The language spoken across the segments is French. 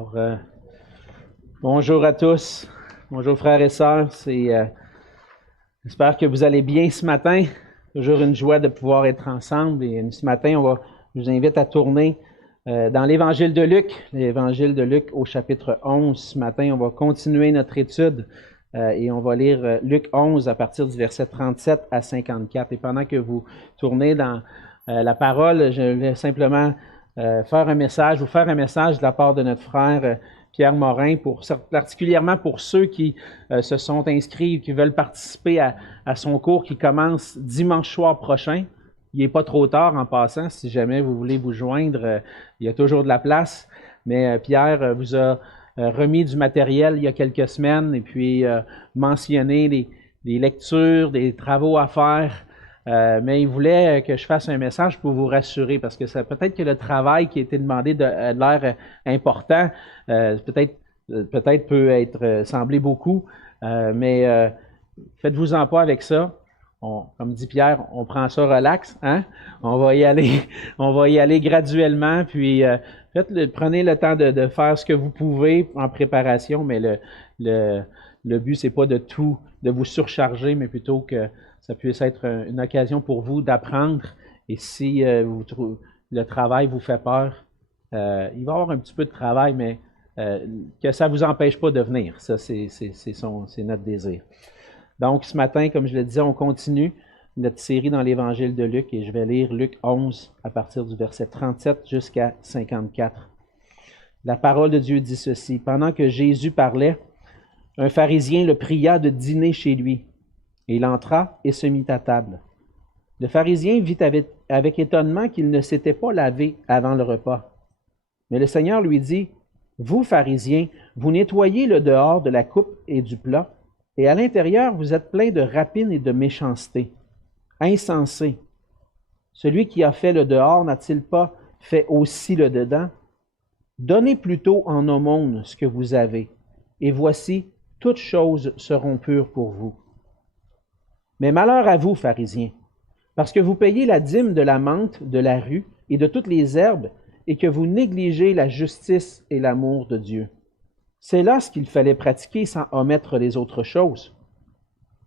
Alors, bonjour à tous. Bonjour frères et sœurs. J'espère que vous allez bien ce matin. Toujours une joie de pouvoir être ensemble. Et ce matin, je vous invite à tourner dans l'Évangile de Luc au chapitre 11. Ce matin, on va continuer notre étude et on va lire Luc 11 à partir du verset 37 à 54. Et pendant que vous tournez dans la parole, je vais simplement vous faire un message de la part de notre frère Pierre Morin, particulièrement pour ceux qui se sont inscrits, qui veulent participer à son cours qui commence dimanche soir prochain. Il n'est pas trop tard en passant, si jamais vous voulez vous joindre, il y a toujours de la place. Mais Pierre vous a remis du matériel il y a quelques semaines et puis mentionné des lectures, des travaux à faire. Mais il voulait que je fasse un message pour vous rassurer, parce que peut-être que le travail qui a été demandé de l'air important, peut-être peut être semblé beaucoup, mais faites-vous-en pas avec ça. Comme dit Pierre, on prend ça relax, hein? On va y aller graduellement, puis prenez le temps de faire ce que vous pouvez en préparation, mais le but, c'est pas de vous surcharger, mais plutôt que ça puisse être une occasion pour vous d'apprendre. Et si le travail vous fait peur, il va y avoir un petit peu de travail, mais que ça ne vous empêche pas de venir. Ça, c'est notre désir. Donc, ce matin, comme je le disais, on continue notre série dans l'Évangile de Luc et je vais lire Luc 11 à partir du verset 37 jusqu'à 54. La parole de Dieu dit ceci. Pendant que Jésus parlait, un pharisien le pria de dîner chez lui. Et il entra et se mit à table. Le pharisien vit avec étonnement qu'il ne s'était pas lavé avant le repas. Mais le Seigneur lui dit, « Vous, pharisiens, vous nettoyez le dehors de la coupe et du plat, et à l'intérieur vous êtes pleins de rapine et de méchanceté. Insensés! Celui qui a fait le dehors n'a-t-il pas fait aussi le dedans? Donnez plutôt en aumône ce que vous avez, et voici, toutes choses seront pures pour vous. Mais malheur à vous, pharisiens, parce que vous payez la dîme de la menthe, de la rue et de toutes les herbes, et que vous négligez la justice et l'amour de Dieu. C'est là ce qu'il fallait pratiquer sans omettre les autres choses.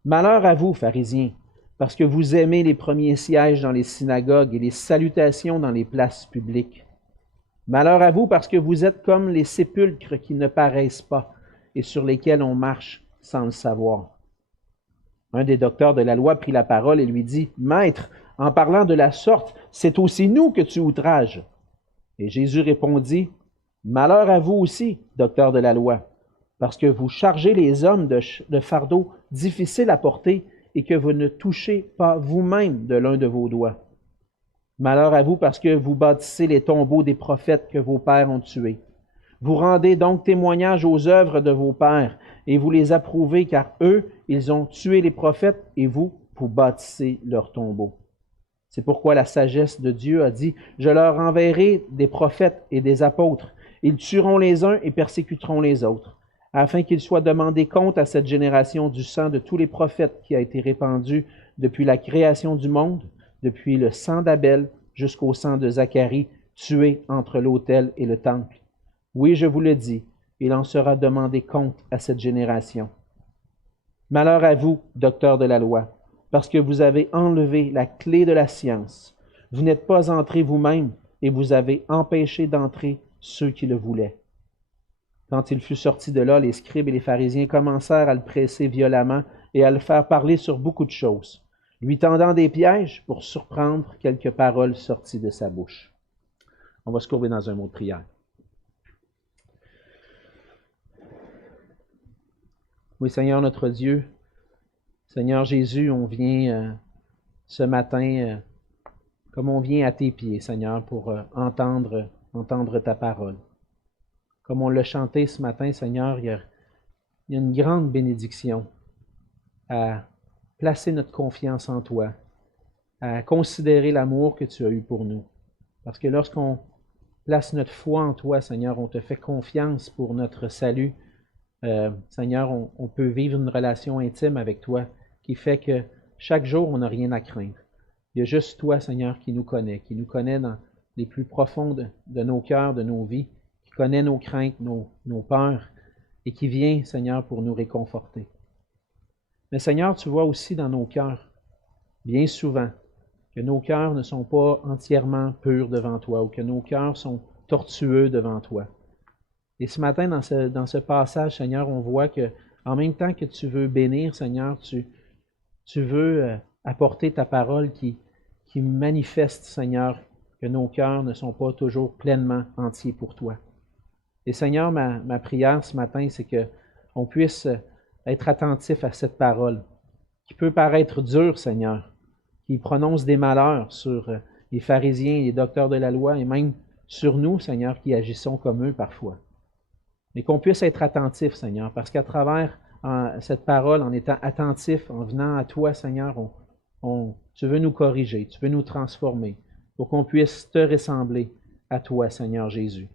Malheur à vous, pharisiens, parce que vous aimez les premiers sièges dans les synagogues et les salutations dans les places publiques. Malheur à vous, parce que vous êtes comme les sépulcres qui ne paraissent pas et sur lesquels on marche sans le savoir. Un des docteurs de la loi prit la parole et lui dit, « Maître, en parlant de la sorte, c'est aussi nous que tu outrages. » Et Jésus répondit, « Malheur à vous aussi, docteurs de la loi, parce que vous chargez les hommes de fardeaux difficiles à porter et que vous ne touchez pas vous-même de l'un de vos doigts. Malheur à vous parce que vous bâtissez les tombeaux des prophètes que vos pères ont tués. Vous rendez donc témoignage aux œuvres de vos pères, et vous les approuvez, car eux, ils ont tué les prophètes, et vous bâtissez leurs tombeaux. C'est pourquoi la sagesse de Dieu a dit, « Je leur enverrai des prophètes et des apôtres. Ils tueront les uns et persécuteront les autres, afin qu'il soit demandé compte à cette génération du sang de tous les prophètes qui a été répandu depuis la création du monde, depuis le sang d'Abel jusqu'au sang de Zacharie, tué entre l'autel et le temple. Oui, je vous le dis, il en sera demandé compte à cette génération. Malheur à vous, docteurs de la loi, parce que vous avez enlevé la clé de la science. Vous n'êtes pas entrés vous-même et vous avez empêché d'entrer ceux qui le voulaient. » Quand il fut sorti de là, les scribes et les pharisiens commencèrent à le presser violemment et à le faire parler sur beaucoup de choses, lui tendant des pièges pour surprendre quelques paroles sorties de sa bouche. On va se courber dans un mot de prière. Oui, Seigneur notre Dieu, Seigneur Jésus, on vient ce matin, comme on vient à tes pieds, Seigneur, pour entendre ta parole. Comme on l'a chanté ce matin, Seigneur, il y a une grande bénédiction à placer notre confiance en toi, à considérer l'amour que tu as eu pour nous. Parce que lorsqu'on place notre foi en toi, Seigneur, on te fait confiance pour notre salut. Seigneur, on peut vivre une relation intime avec toi qui fait que chaque jour, on n'a rien à craindre. Il y a juste toi, Seigneur, qui nous connaît dans les plus profonds de nos cœurs, de nos vies, qui connaît nos craintes, nos peurs, et qui vient, Seigneur, pour nous réconforter. Mais Seigneur, tu vois aussi dans nos cœurs, bien souvent, que nos cœurs ne sont pas entièrement purs devant toi, ou que nos cœurs sont tortueux devant toi. Et ce matin, dans ce passage, Seigneur, on voit que en même temps que tu veux bénir, Seigneur, tu veux apporter ta parole qui manifeste, Seigneur, que nos cœurs ne sont pas toujours pleinement entiers pour toi. Et Seigneur, ma prière ce matin, c'est qu'on puisse être attentif à cette parole, qui peut paraître dure, Seigneur, qui prononce des malheurs sur les pharisiens et les docteurs de la loi, et même sur nous, Seigneur, qui agissons comme eux parfois. Mais qu'on puisse être attentif, Seigneur, parce qu'à travers cette parole, en étant attentif, en venant à toi, Seigneur, tu veux nous corriger, tu veux nous transformer, pour qu'on puisse te ressembler à toi, Seigneur Jésus.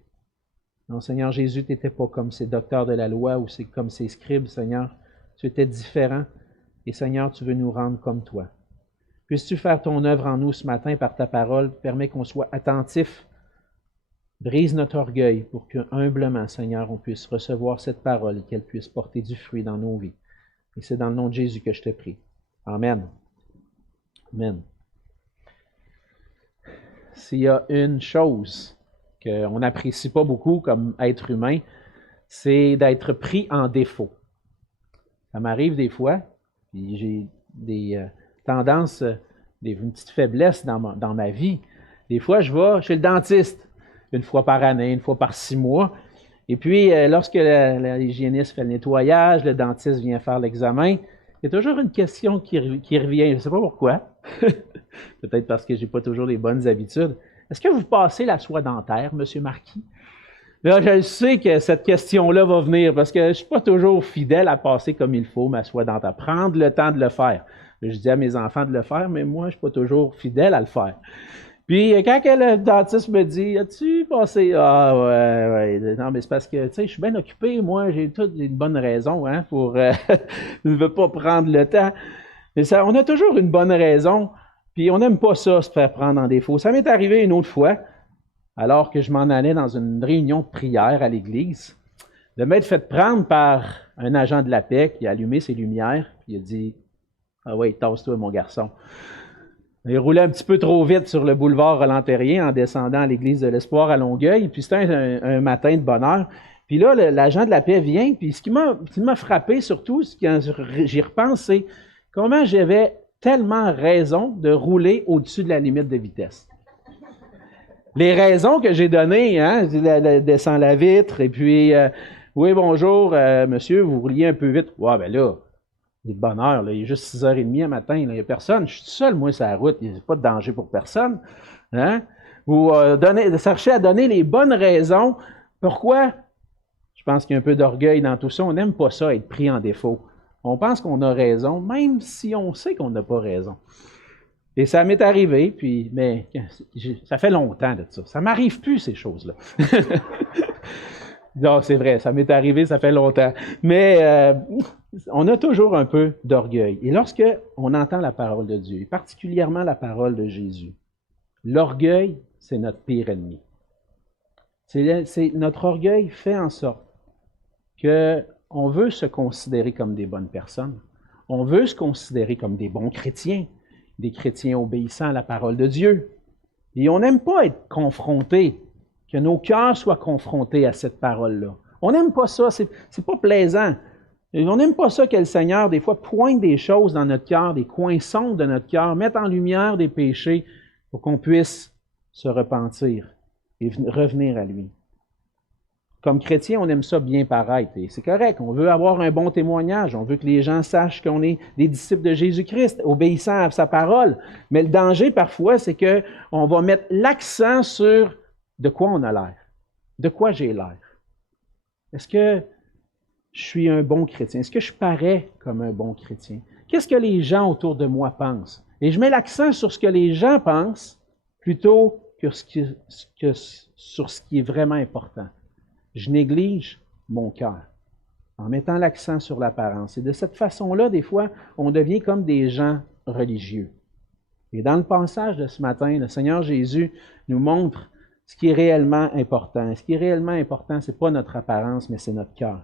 Non, Seigneur Jésus, tu n'étais pas comme ces docteurs de la loi ou comme ces scribes, Seigneur. Tu étais différent, et Seigneur, tu veux nous rendre comme toi. Puisses-tu faire ton œuvre en nous ce matin par ta parole, permets qu'on soit attentif. Brise notre orgueil pour que, humblement, Seigneur, on puisse recevoir cette parole et qu'elle puisse porter du fruit dans nos vies. Et c'est dans le nom de Jésus que je te prie. Amen. Amen. S'il y a une chose qu'on n'apprécie pas beaucoup comme être humain, c'est d'être pris en défaut. Ça m'arrive des fois, puis j'ai des tendances, une petite faiblesse dans ma vie. Des fois, je vais chez le dentiste. Une fois par année, une fois par 6 mois. Et puis, lorsque l'hygiéniste fait le nettoyage, le dentiste vient faire l'examen, il y a toujours une question qui revient. Je ne sais pas pourquoi. Peut-être parce que je n'ai pas toujours les bonnes habitudes. Est-ce que vous passez la soie dentaire, M. Marquis? Là, je sais que cette question-là va venir parce que je ne suis pas toujours fidèle à passer comme il faut ma soie dentaire. Prendre le temps de le faire. Je dis à mes enfants de le faire, mais moi, je ne suis pas toujours fidèle à le faire. Puis, quand le dentiste me dit « As-tu passé? » Ah, ouais. Non, mais c'est parce que, tu sais, je suis bien occupé. Moi, j'ai toutes une bonne raison pour ne veux pas prendre le temps. Mais ça, on a toujours une bonne raison. Puis, on n'aime pas ça, se faire prendre en défaut. Ça m'est arrivé une autre fois, alors que je m'en allais dans une réunion de prière à l'église, de m'être fait prendre par un agent de la paix qui a allumé ses lumières. Puis, il a dit « Ah ouais, tasse-toi, mon garçon. » Il roulait un petit peu trop vite sur le boulevard Roland-Terrien en descendant à l'église de l'Espoir à Longueuil. Puis c'était un matin de bonne heure. Puis là, l'agent de la paix vient. Puis ce qui m'a frappé surtout, quand j'y repense, c'est comment j'avais tellement raison de rouler au-dessus de la limite de vitesse. Les raisons que j'ai données, descend la vitre, et puis, oui, bonjour, monsieur, vous rouliez un peu vite. Ouais, ben là, il est de bonne heure, là. Il est juste 6h30 le matin, il n'y a personne. Je suis tout seul, moi, sur la route. Il n'y a pas de danger pour personne. Hein? Ou chercher à donner les bonnes raisons. Pourquoi? Je pense qu'il y a un peu d'orgueil dans tout ça. On n'aime pas ça, être pris en défaut. On pense qu'on a raison, même si on sait qu'on n'a pas raison. Et ça m'est arrivé, mais ça fait longtemps de ça. Ça ne m'arrive plus, ces choses-là. Non, c'est vrai, ça m'est arrivé, ça fait longtemps. Mais on a toujours un peu d'orgueil. Et lorsque on entend la parole de Dieu, et particulièrement la parole de Jésus, l'orgueil, c'est notre pire ennemi. Notre orgueil fait en sorte qu'on veut se considérer comme des bonnes personnes. On veut se considérer comme des bons chrétiens, des chrétiens obéissants à la parole de Dieu. Et on n'aime pas être confrontés, que nos cœurs soient confrontés à cette parole-là. On n'aime pas ça, c'est pas plaisant. Et on n'aime pas ça que le Seigneur, des fois, pointe des choses dans notre cœur, des coins sombres de notre cœur, mette en lumière des péchés pour qu'on puisse se repentir et revenir à lui. Comme chrétien, on aime ça bien paraître, et c'est correct. On veut avoir un bon témoignage, on veut que les gens sachent qu'on est des disciples de Jésus-Christ, obéissant à sa parole. Mais le danger, parfois, c'est qu'on va mettre l'accent sur de quoi on a l'air, de quoi j'ai l'air. Est-ce que je suis un bon chrétien? Est-ce que je parais comme un bon chrétien? Qu'est-ce que les gens autour de moi pensent? Et je mets l'accent sur ce que les gens pensent plutôt que sur ce qui est vraiment important. Je néglige mon cœur en mettant l'accent sur l'apparence. Et de cette façon-là, des fois, on devient comme des gens religieux. Et dans le passage de ce matin, le Seigneur Jésus nous montre ce qui est réellement important. Ce qui est réellement important, ce n'est pas notre apparence, mais c'est notre cœur.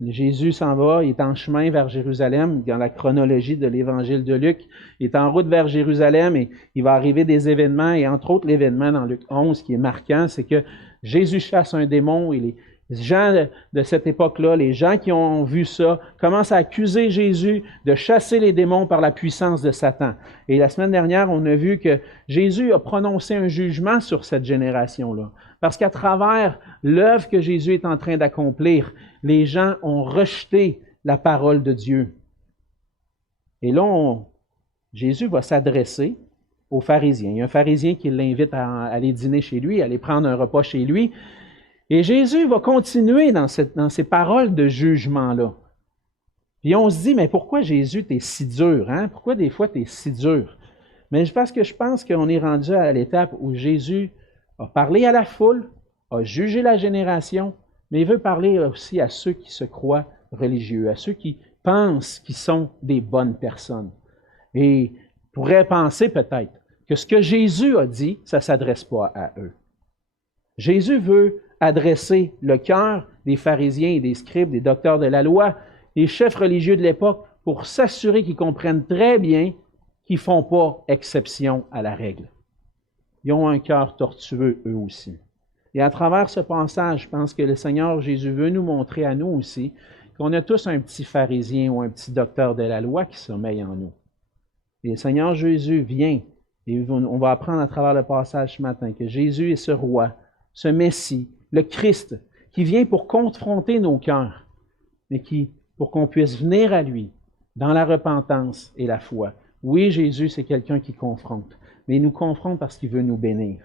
Jésus s'en va, il est en chemin vers Jérusalem, dans la chronologie de l'évangile de Luc. Il est en route vers Jérusalem et il va arriver des événements, et entre autres l'événement dans Luc 11 qui est marquant, c'est que Jésus chasse un démon et les gens de cette époque-là, les gens qui ont vu ça, commencent à accuser Jésus de chasser les démons par la puissance de Satan. Et la semaine dernière, on a vu que Jésus a prononcé un jugement sur cette génération-là. Parce qu'à travers l'œuvre que Jésus est en train d'accomplir, les gens ont rejeté la parole de Dieu. Et là, Jésus va s'adresser aux pharisiens. Il y a un pharisien qui l'invite à aller dîner chez lui, à aller prendre un repas chez lui. Et Jésus va continuer dans ces paroles de jugement-là. Puis on se dit, mais pourquoi Jésus, t'es si dur? Hein? Pourquoi des fois t'es si dur? Mais parce que je pense qu'on est rendu à l'étape où Jésus a parlé à la foule, a jugé la génération, mais il veut parler aussi à ceux qui se croient religieux, à ceux qui pensent qu'ils sont des bonnes personnes. Et pourraient penser peut-être que ce que Jésus a dit, ça ne s'adresse pas à eux. Jésus veut adresser le cœur des pharisiens et des scribes, des docteurs de la loi, des chefs religieux de l'époque, pour s'assurer qu'ils comprennent très bien qu'ils ne font pas exception à la règle. Ils ont un cœur tortueux, eux aussi. Et à travers ce passage, je pense que le Seigneur Jésus veut nous montrer à nous aussi qu'on a tous un petit pharisien ou un petit docteur de la loi qui sommeille en nous. Et le Seigneur Jésus vient, et on va apprendre à travers le passage ce matin que Jésus est ce roi, ce Messie, le Christ, qui vient pour confronter nos cœurs, mais pour qu'on puisse venir à lui dans la repentance et la foi. Oui, Jésus, c'est quelqu'un qui confronte, mais il nous confronte parce qu'il veut nous bénir.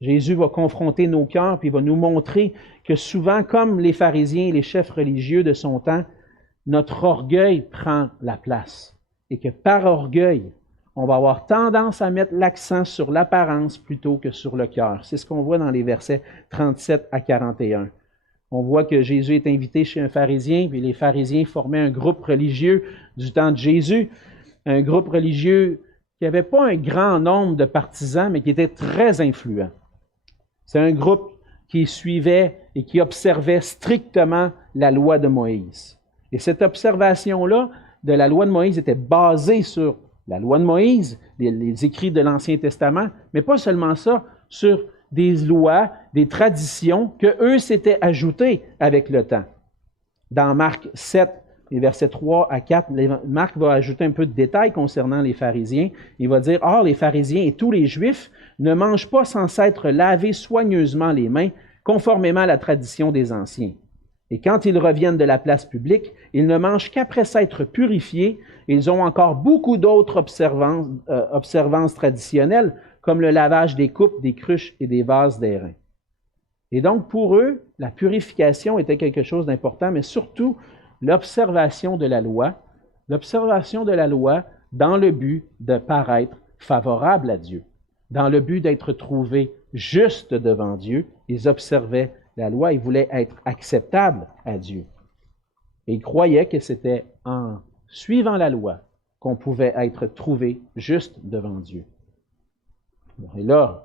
Jésus va confronter nos cœurs, puis il va nous montrer que souvent, comme les pharisiens et les chefs religieux de son temps, notre orgueil prend la place. Et que par orgueil, on va avoir tendance à mettre l'accent sur l'apparence plutôt que sur le cœur. C'est ce qu'on voit dans les versets 37 à 41. On voit que Jésus est invité chez un pharisien, puis les pharisiens formaient un groupe religieux du temps de Jésus, un groupe religieux qui n'avait pas un grand nombre de partisans, mais qui était très influent. C'est un groupe qui suivait et qui observait strictement la loi de Moïse. Et cette observation-là de la loi de Moïse était basée sur la loi de Moïse, les écrits de l'Ancien Testament, mais pas seulement ça, sur des lois, des traditions que eux s'étaient ajoutées avec le temps. Dans Marc 7, les versets 3 à 4, Marc va ajouter un peu de détails concernant les pharisiens. Il va dire « Or, les pharisiens et tous les Juifs ne mangent pas sans s'être lavés soigneusement les mains, conformément à la tradition des anciens. Et quand ils reviennent de la place publique, ils ne mangent qu'après s'être purifiés. Ils ont encore beaucoup d'autres observances traditionnelles, comme le lavage des coupes, des cruches et des vases d'airain. » Et donc, pour eux, la purification était quelque chose d'important, mais surtout l'observation de la loi dans le but de paraître favorable à Dieu, dans le but d'être trouvés justes devant Dieu. Ils observaient la loi, ils voulaient être acceptables à Dieu. Et ils croyaient que c'était en suivant la loi qu'on pouvait être trouvé juste devant Dieu. Et là,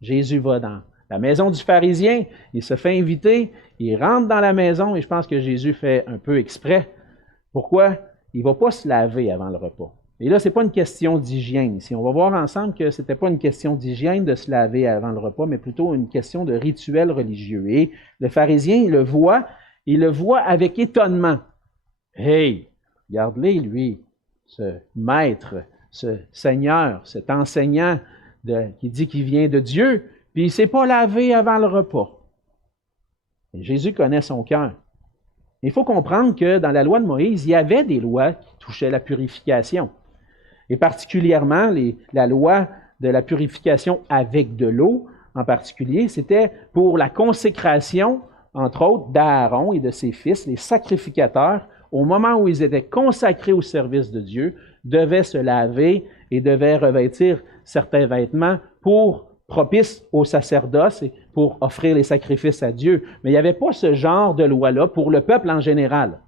Jésus va dans la maison du pharisien, il se fait inviter, il rentre dans la maison, et je pense que Jésus fait un peu exprès. Pourquoi? Il ne va pas se laver avant le repas. Et là, ce n'est pas une question d'hygiène. Si on va voir ensemble que ce n'était pas une question d'hygiène de se laver avant le repas, mais plutôt une question de rituel religieux. Et le pharisien, il le voit avec étonnement. Hey, regarde-les, lui, ce maître, ce Seigneur, cet enseignant qui dit qu'il vient de Dieu, puis il ne s'est pas lavé avant le repas. Et Jésus connaît son cœur. Il faut comprendre que dans la loi de Moïse, il y avait des lois qui touchaient la purification. Et particulièrement, la loi de la purification avec de l'eau, en particulier, c'était pour la consécration, entre autres, d'Aaron et de ses fils, les sacrificateurs, au moment où ils étaient consacrés au service de Dieu, devaient se laver et devaient revêtir certains vêtements propices au sacerdoce et pour offrir les sacrifices à Dieu. Mais il n'y avait pas ce genre de loi-là pour le peuple en général.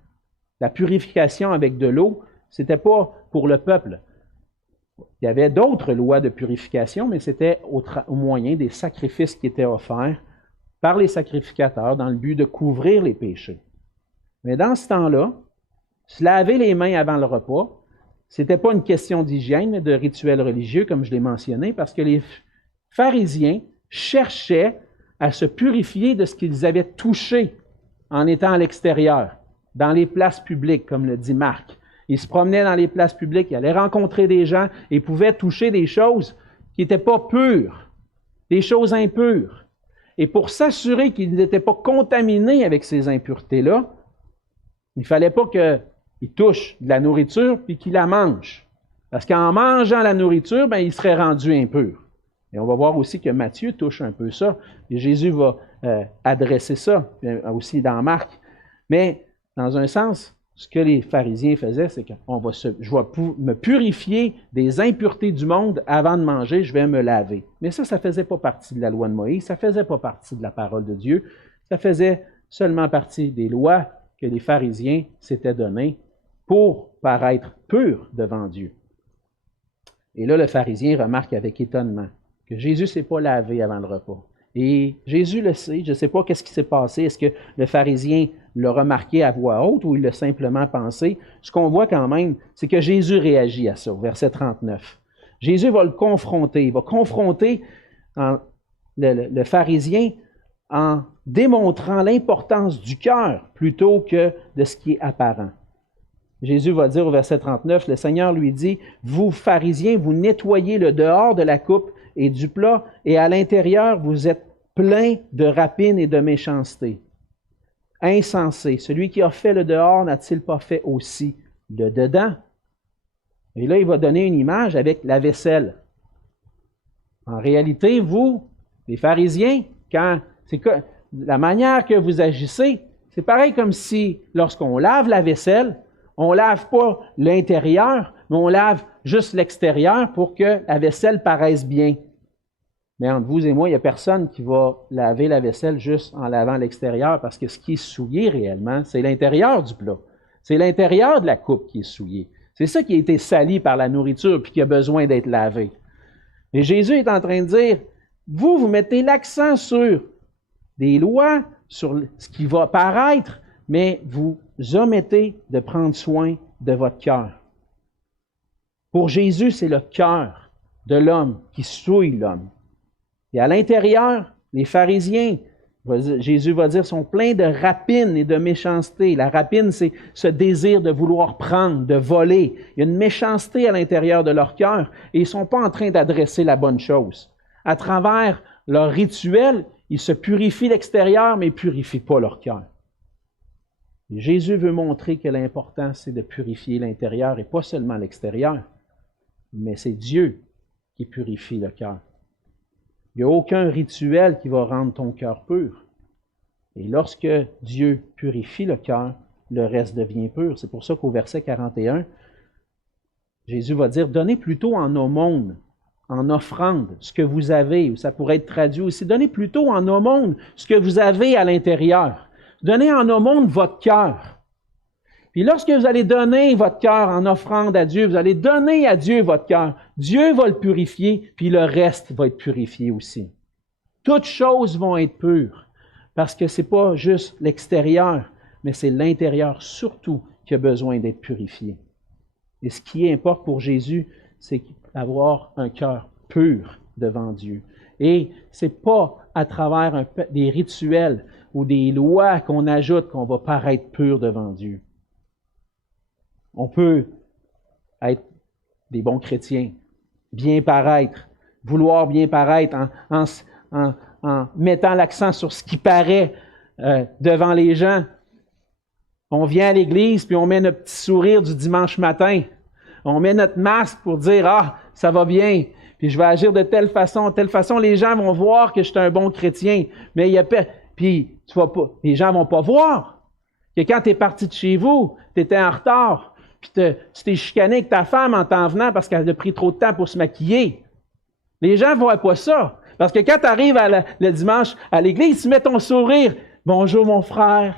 La purification avec de l'eau, ce n'était pas pour le peuple. Il y avait d'autres lois de purification, mais c'était au moyen des sacrifices qui étaient offerts par les sacrificateurs dans le but de couvrir les péchés. Mais dans ce temps-là, se laver les mains avant le repas, ce n'était pas une question d'hygiène, mais de rituel religieux, comme je l'ai mentionné, parce que les pharisiens cherchaient à se purifier de ce qu'ils avaient touché en étant à l'extérieur, dans les places publiques, comme le dit Marc. Ils se promenaient dans les places publiques, ils allaient rencontrer des gens et pouvaient toucher des choses qui n'étaient pas pures, des choses impures. Et pour s'assurer qu'ils n'étaient pas contaminés avec ces impuretés-là, il ne fallait pas qu'ils touchent de la nourriture puis qu'ils la mangent. Parce qu'en mangeant la nourriture, ils seraient rendus impurs. Et on va voir aussi que Matthieu touche un peu ça. Et Jésus va adresser ça aussi dans Marc. Mais dans un sens, ce que les pharisiens faisaient, c'est je vais me purifier des impuretés du monde avant de manger, je vais me laver. Mais ça ne faisait pas partie de la loi de Moïse, ça ne faisait pas partie de la parole de Dieu, ça faisait seulement partie des lois que les pharisiens s'étaient données pour paraître purs devant Dieu. Et là, le pharisien remarque avec étonnement que Jésus ne s'est pas lavé avant le repas. Et Jésus le sait, je ne sais pas qu'est-ce qui s'est passé, est-ce que le pharisien l'a remarqué à voix haute ou il l'a simplement pensé? Ce qu'on voit quand même, c'est que Jésus réagit à ça, au verset 39. Jésus va le confronter, il va confronter le pharisien en démontrant l'importance du cœur plutôt que de ce qui est apparent. Jésus va dire au verset 39, le Seigneur lui dit, « Vous, pharisiens, vous nettoyez le dehors de la coupe et du plat, et à l'intérieur, vous êtes pleins de rapine et de méchanceté. Insensé, celui qui a fait le dehors n'a-t-il pas fait aussi le dedans? » Et là, il va donner une image avec la vaisselle. En réalité, vous, les pharisiens, la manière que vous agissez, c'est pareil comme si, lorsqu'on lave la vaisselle, on ne lave pas l'intérieur, mais on lave juste l'extérieur pour que la vaisselle paraisse bien. Mais entre vous et moi, il n'y a personne qui va laver la vaisselle juste en lavant l'extérieur, parce que ce qui est souillé réellement, c'est l'intérieur du plat. C'est l'intérieur de la coupe qui est souillé. C'est ça qui a été sali par la nourriture puis qui a besoin d'être lavé. Et Jésus est en train de dire, vous mettez l'accent sur des lois, sur ce qui va paraître, mais vous omettez de prendre soin de votre cœur. Pour Jésus, c'est le cœur de l'homme qui souille l'homme. Et à l'intérieur, les pharisiens, Jésus va dire, sont pleins de rapine et de méchanceté. La rapine, c'est ce désir de vouloir prendre, de voler. Il y a une méchanceté à l'intérieur de leur cœur et ils ne sont pas en train d'adresser la bonne chose. À travers leur rituel, ils se purifient l'extérieur, mais ils ne purifient pas leur cœur. Et Jésus veut montrer que l'important, c'est de purifier l'intérieur et pas seulement l'extérieur, mais c'est Dieu qui purifie le cœur. Il n'y a aucun rituel qui va rendre ton cœur pur. Et lorsque Dieu purifie le cœur, le reste devient pur. C'est pour ça qu'au verset 41, Jésus va dire, donnez plutôt en aumône, en offrande, ce que vous avez, ou ça pourrait être traduit aussi, donnez plutôt en aumône ce que vous avez à l'intérieur. Donnez en aumône votre cœur. Puis lorsque vous allez donner votre cœur en offrande à Dieu, vous allez donner à Dieu votre cœur. Dieu va le purifier, puis le reste va être purifié aussi. Toutes choses vont être pures, parce que ce n'est pas juste l'extérieur, mais c'est l'intérieur surtout qui a besoin d'être purifié. Et ce qui importe pour Jésus, c'est d'avoir un cœur pur devant Dieu. Et ce n'est pas à travers des rituels ou des lois qu'on ajoute qu'on va paraître pur devant Dieu. On peut être des bons chrétiens, bien paraître, vouloir bien paraître en mettant l'accent sur ce qui paraît devant les gens. On vient à l'église puis on met notre petit sourire du dimanche matin. On met notre masque pour dire « Ah, ça va bien, puis je vais agir de telle façon, les gens vont voir que je suis un bon chrétien. » Mais puis les gens ne vont pas voir que quand tu es parti de chez vous, tu étais en retard, puis tu t'es chicané avec ta femme en t'en venant parce qu'elle a pris trop de temps pour se maquiller. Les gens ne voient pas ça. Parce que quand tu arrives le dimanche à l'église, tu mets ton sourire. « Bonjour mon frère,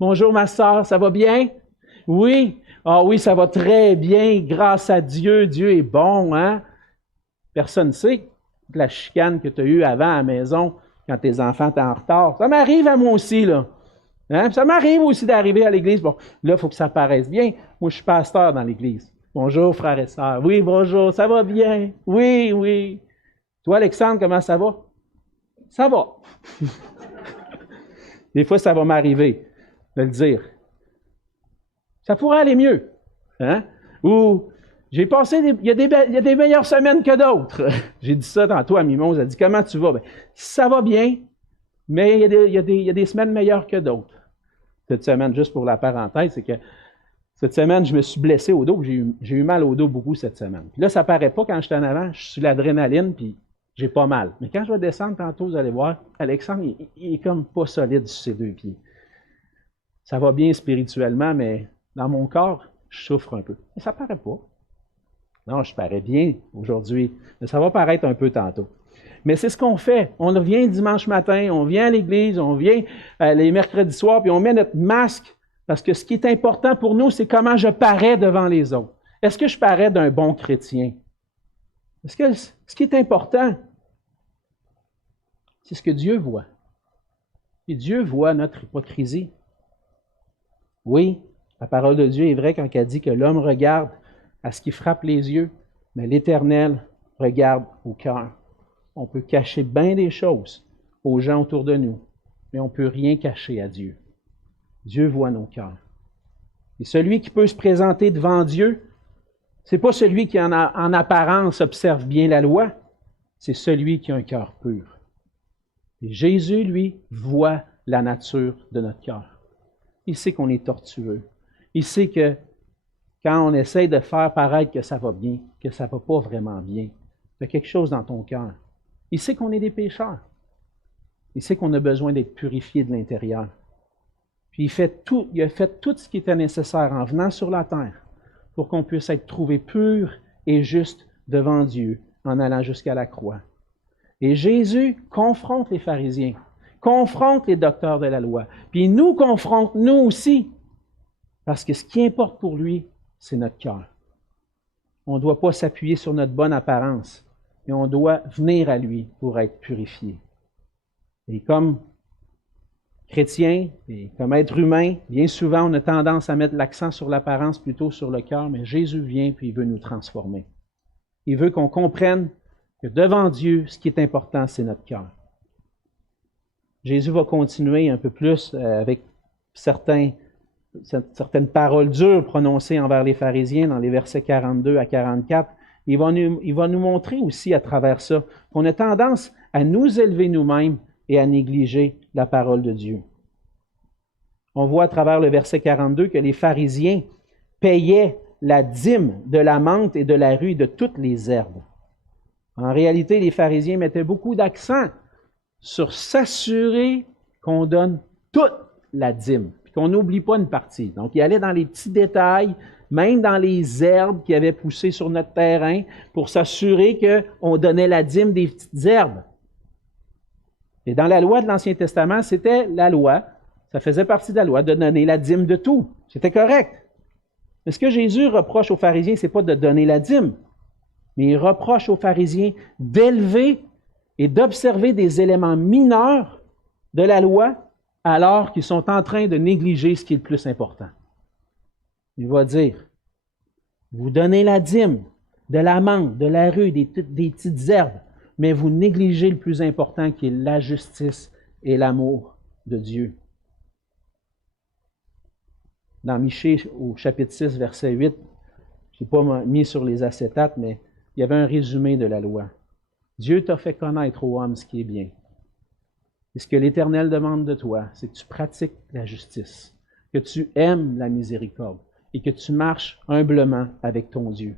bonjour ma sœur, ça va bien? » « Oui, Ah oui, ça va très bien, grâce à Dieu, Dieu est bon, hein? Personne ne sait la chicane que tu as eue avant à la maison, quand tes enfants étaient en retard. Ça m'arrive à moi aussi, là. Hein? Ça m'arrive aussi d'arriver à l'église. Bon, là, il faut que ça paraisse bien. Moi, je suis pasteur dans l'église. Bonjour, frères et sœurs. Oui, bonjour, ça va bien? Oui, oui. Toi, Alexandre, comment ça va? Ça va. Des fois, ça va m'arriver de le dire. Ça pourrait aller mieux. Hein? Ou j'ai passé il y a des meilleures semaines que d'autres. J'ai dit ça tantôt à Mimose. Elle a dit, comment tu vas? Ben, ça va bien, mais il y a des semaines meilleures que d'autres. Cette semaine, juste pour la parenthèse, c'est que cette semaine, je me suis blessé au dos. J'ai eu mal au dos beaucoup cette semaine. Puis là, ça ne paraît pas quand je suis en avant. Je suis l'adrénaline, puis j'ai pas mal. Mais quand je vais descendre tantôt, vous allez voir, Alexandre, il est comme pas solide sur ses deux pieds. Ça va bien spirituellement, mais dans mon corps, je souffre un peu. Mais ça ne paraît pas. Non, je parais bien aujourd'hui, mais ça va paraître un peu tantôt. Mais c'est ce qu'on fait. On vient dimanche matin, on vient à l'église, on vient les mercredis soirs, puis on met notre masque, parce que ce qui est important pour nous, c'est comment je parais devant les autres. Est-ce que je parais d'un bon chrétien? Est-ce que ce qui est important, c'est ce que Dieu voit. Et Dieu voit notre hypocrisie. Oui, la parole de Dieu est vraie quand elle dit que l'homme regarde à ce qui frappe les yeux, mais l'Éternel regarde au cœur. On peut cacher bien des choses aux gens autour de nous, mais on ne peut rien cacher à Dieu. Dieu voit nos cœurs. Et celui qui peut se présenter devant Dieu, ce n'est pas celui qui en apparence observe bien la loi, c'est celui qui a un cœur pur. Et Jésus, lui, voit la nature de notre cœur. Il sait qu'on est tortueux. Il sait que quand on essaie de faire paraître que ça va bien, que ça ne va pas vraiment bien, il y a quelque chose dans ton cœur. Il sait qu'on est des pécheurs. Il sait qu'on a besoin d'être purifié de l'intérieur. Puis il a fait tout ce qui était nécessaire en venant sur la terre pour qu'on puisse être trouvé pur et juste devant Dieu en allant jusqu'à la croix. Et Jésus confronte les pharisiens, confronte les docteurs de la loi, puis il nous confronte, nous aussi, parce que ce qui importe pour lui, c'est notre cœur. On ne doit pas s'appuyer sur notre bonne apparence, mais on doit venir à lui pour être purifié. Et comme chrétien et comme être humain, bien souvent, on a tendance à mettre l'accent sur l'apparence plutôt sur le cœur, mais Jésus vient puis il veut nous transformer. Il veut qu'on comprenne que devant Dieu, ce qui est important, c'est notre cœur. Jésus va continuer un peu plus avec certaines paroles dures prononcées envers les pharisiens dans les versets 42 à 44. Il va nous montrer aussi à travers ça qu'on a tendance à nous élever nous-mêmes et à négliger la parole de Dieu. On voit à travers le verset 42 que les pharisiens payaient la dîme de la menthe et de la rue et de toutes les herbes. En réalité, les pharisiens mettaient beaucoup d'accent sur s'assurer qu'on donne toute la dîme, puis qu'on n'oublie pas une partie. Donc, ils allaient dans les petits détails, même dans les herbes qui avaient poussé sur notre terrain, pour s'assurer qu'on donnait la dîme des petites herbes. Et dans la loi de l'Ancien Testament, c'était la loi, ça faisait partie de la loi, de donner la dîme de tout. C'était correct. Mais ce que Jésus reproche aux pharisiens, ce n'est pas de donner la dîme, mais il reproche aux pharisiens d'élever et d'observer des éléments mineurs de la loi alors qu'ils sont en train de négliger ce qui est le plus important. Il va dire, vous donnez la dîme de la menthe, de la rue, des petites herbes, mais vous négligez le plus important qui est la justice et l'amour de Dieu. Dans Michée, au chapitre 6, verset 8, je n'ai pas mis sur les acétates, mais il y avait un résumé de la loi. Dieu t'a fait connaître aux hommes ce qui est bien. Et ce que l'Éternel demande de toi, c'est que tu pratiques la justice, que tu aimes la miséricorde et que tu marches humblement avec ton Dieu.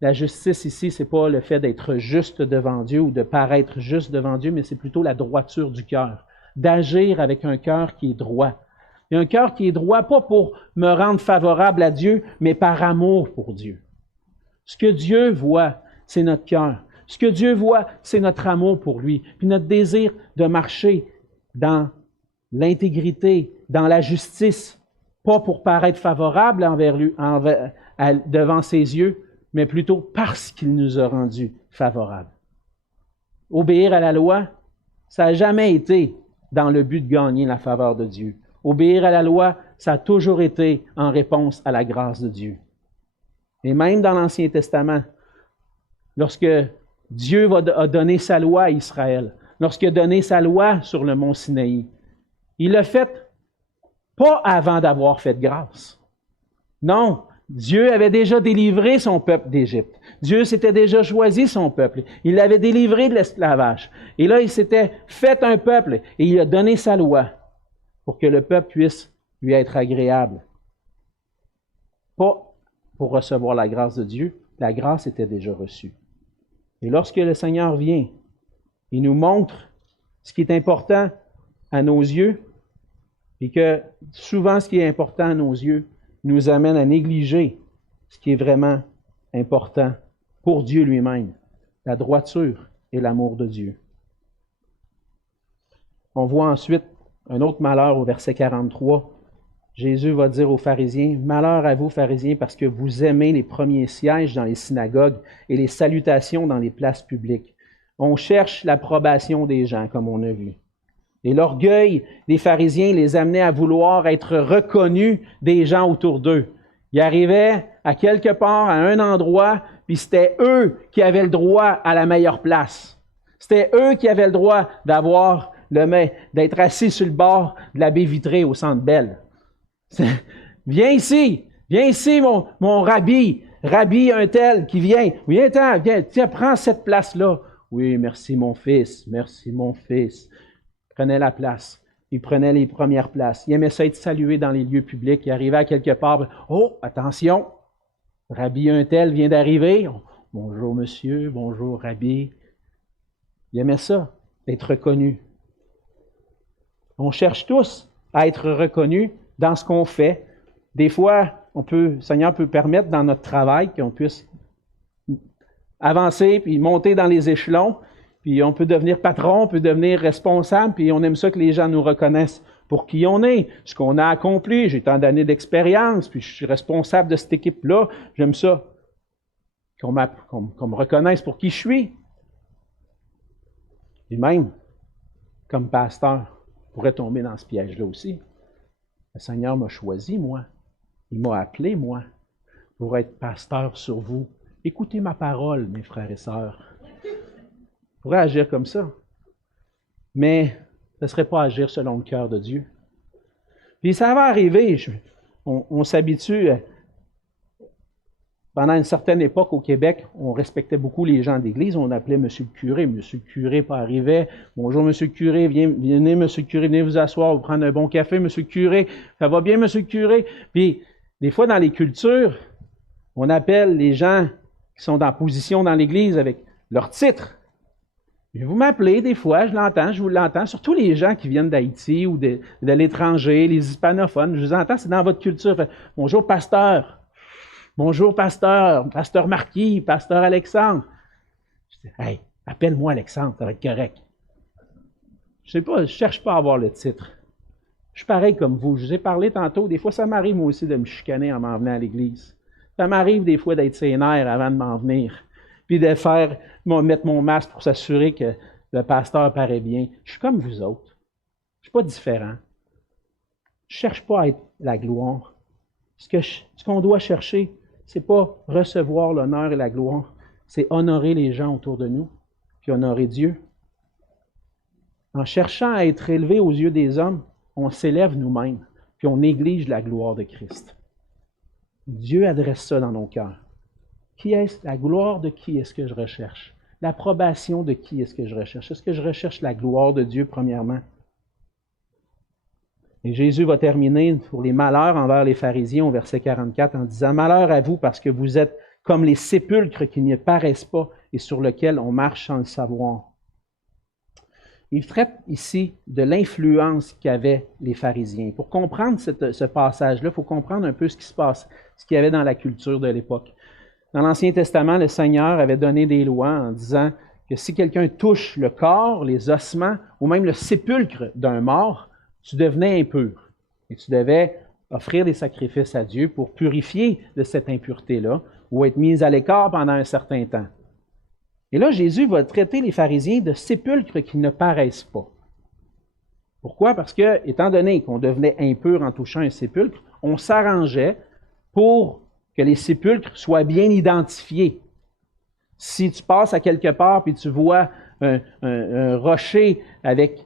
La justice ici, ce n'est pas le fait d'être juste devant Dieu ou de paraître juste devant Dieu, mais c'est plutôt la droiture du cœur, d'agir avec un cœur qui est droit. Et un cœur qui est droit, pas pour me rendre favorable à Dieu, mais par amour pour Dieu. Ce que Dieu voit, c'est notre cœur. Ce que Dieu voit, c'est notre amour pour lui, puis notre désir de marcher dans l'intégrité, dans la justice, pas pour paraître favorable devant ses yeux, mais plutôt parce qu'il nous a rendus favorables. Obéir à la loi, ça n'a jamais été dans le but de gagner la faveur de Dieu. Obéir à la loi, ça a toujours été en réponse à la grâce de Dieu. Et même dans l'Ancien Testament, lorsque Dieu a donné sa loi à Israël, lorsqu'il a donné sa loi sur le mont Sinaï, il l'a fait pas avant d'avoir fait grâce. Non, Dieu avait déjà délivré son peuple d'Égypte. Dieu s'était déjà choisi son peuple. Il l'avait délivré de l'esclavage. Et là, il s'était fait un peuple et il a donné sa loi pour que le peuple puisse lui être agréable. Pas pour recevoir la grâce de Dieu, la grâce était déjà reçue. Et lorsque le Seigneur vient, il nous montre ce qui est important à nos yeux, et que souvent ce qui est important à nos yeux nous amène à négliger ce qui est vraiment important pour Dieu lui-même, la droiture et l'amour de Dieu. On voit ensuite un autre malheur au verset 43. Jésus va dire aux pharisiens, « Malheur à vous, pharisiens, parce que vous aimez les premiers sièges dans les synagogues et les salutations dans les places publiques. » On cherche l'approbation des gens, comme on a vu. Et l'orgueil des pharisiens les amenait à vouloir être reconnus des gens autour d'eux. Ils arrivaient à quelque part, à un endroit, puis c'était eux qui avaient le droit à la meilleure place. C'était eux qui avaient le droit d'être assis sur le bord de la baie vitrée au Centre Bell. Viens ici, mon rabbi un tel qui vient. Viens, tiens, prends cette place-là. Oui, merci mon fils. Il prenait la place. Il prenait les premières places. Il aimait ça être salué dans les lieux publics. Il arrivait à quelque part. Oh, attention, rabbi un tel vient d'arriver. Bonjour monsieur, bonjour rabbi. Il aimait ça, être reconnu. On cherche tous à être reconnus dans ce qu'on fait. Des fois, le Seigneur peut permettre dans notre travail qu'on puisse avancer puis monter dans les échelons. Puis on peut devenir patron, on peut devenir responsable, puis on aime ça que les gens nous reconnaissent pour qui on est, ce qu'on a accompli. J'ai tant d'années d'expérience, puis je suis responsable de cette équipe-là. J'aime ça. Qu'on me reconnaisse pour qui je suis. Et même, comme pasteur, je pourrais tomber dans ce piège-là aussi. Le Seigneur m'a choisi, moi. Il m'a appelé, moi, pour être pasteur sur vous. Écoutez ma parole, mes frères et sœurs. Je pourrais agir comme ça. Mais ce ne serait pas agir selon le cœur de Dieu. Puis ça va arriver. On s'habitue. Pendant une certaine époque au Québec, on respectait beaucoup les gens d'église. On appelait Monsieur le curé. Monsieur le curé arrivait. Bonjour, Monsieur le curé. Venez, Monsieur le curé, venez vous asseoir, vous prendre un bon café, Monsieur le curé. Ça va bien, Monsieur le curé? Puis, des fois, dans les cultures, on appelle les gens qui sont en position dans l'église avec leur titre. Vous m'appelez des fois, je vous l'entends, surtout les gens qui viennent d'Haïti ou de l'étranger, les hispanophones, je vous entends, c'est dans votre culture. Fait, bonjour, pasteur. Bonjour, pasteur Marquis, pasteur Alexandre. Je dis, hey, appelle-moi Alexandre, ça va être correct. Je ne cherche pas à avoir le titre. Je suis pareil comme vous. Je vous ai parlé tantôt, des fois ça m'arrive moi aussi de me chicaner en m'en venant à l'église. Ça m'arrive des fois d'être sénère avant de m'en venir. Puis de mettre mon masque pour s'assurer que le pasteur paraît bien. Je suis comme vous autres. Je ne suis pas différent. Je ne cherche pas à être la gloire. Ce qu'on doit chercher, ce n'est pas recevoir l'honneur et la gloire, c'est honorer les gens autour de nous, puis honorer Dieu. En cherchant à être élevé aux yeux des hommes, on s'élève nous-mêmes, puis on néglige la gloire de Christ. Dieu adresse ça dans nos cœurs. La gloire de qui est-ce que je recherche? L'approbation de qui est-ce que je recherche? Est-ce que je recherche la gloire de Dieu premièrement? Et Jésus va terminer pour les malheurs envers les pharisiens au verset 44 en disant « Malheur à vous parce que vous êtes comme les sépulcres qui ne paraissent pas et sur lesquels on marche sans le savoir. » Il traite ici de l'influence qu'avaient les pharisiens. Pour comprendre ce passage-là, il faut comprendre un peu ce qui se passe, ce qu'il y avait dans la culture de l'époque. Dans l'Ancien Testament, le Seigneur avait donné des lois en disant que si quelqu'un touche le corps, les ossements ou même le sépulcre d'un mort, tu devenais impur et tu devais offrir des sacrifices à Dieu pour purifier de cette impureté-là ou être mis à l'écart pendant un certain temps. Et là, Jésus va traiter les pharisiens de sépulcres qui ne paraissent pas. Pourquoi? Parce que, étant donné qu'on devenait impur en touchant un sépulcre, on s'arrangeait pour que les sépulcres soient bien identifiés. Si tu passes à quelque part et tu vois un rocher avec